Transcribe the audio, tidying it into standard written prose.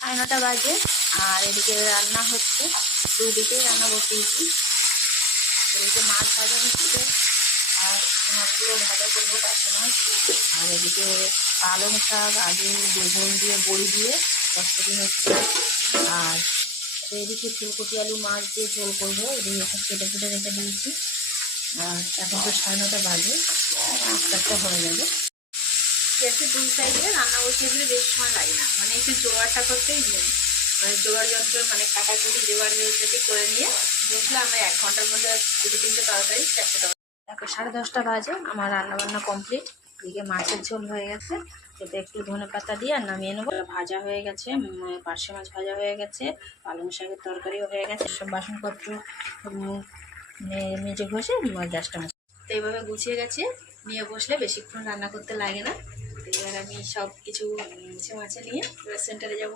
9টা বাজে আর এদিকে রান্না হচ্ছে, দুদিকেই রান্না বসিয়েছি। এদিকে মাছ ভাজা হচ্ছে আর মাছগুলো ভাজা করবো তার সময়। আর এদিকে পালং শাক, আলু, বেগুন দিয়ে বড়ি দিয়ে কচুরি হচ্ছে। আর এদিকে ফুলকপি আলু মাছ দিয়ে ঝোল করবো, এদিকে সব কেটে কেটে রেখে দিয়েছি। আর এখন তো 9:30 বাজে, 8টা হয়ে যাবে। গ্যাসে দুই সাইডে রান্না বসিয়ে দিলে বেশি সময় লাগে না, মানে একটু জোগাড়টা করতেই মানে জোগাড় যন্ত্র মানে কাটাকুটি জোগাড় জাতি করে নিয়ে বসলে আমরা 1 ঘন্টার মধ্যে 2-3টে তরকারি 4টে তরকারি। এখন 10:30 বাজে, আমার রান্নাবান্না কমপ্লিট। এদিকে মাছের ঝোল হয়ে গেছে, এতে একটু ধনেপাতা দিয়ে আর নামিয়ে নেবো। ভাজা হয়ে গেছে, পার্শে মাছ ভাজা হয়ে গেছে, পালং শাকের তরকারিও হয়ে গেছে। সব বাসনপত্র মেজে ঘষে গ্যাসটা তো এইভাবে গুছিয়ে গেছে নিয়ে বসলে বেশিক্ষণ রান্না করতে লাগে না। এবার আমি সব কিছু মুছে মাছে নিয়ে সেন্টারে যাবো।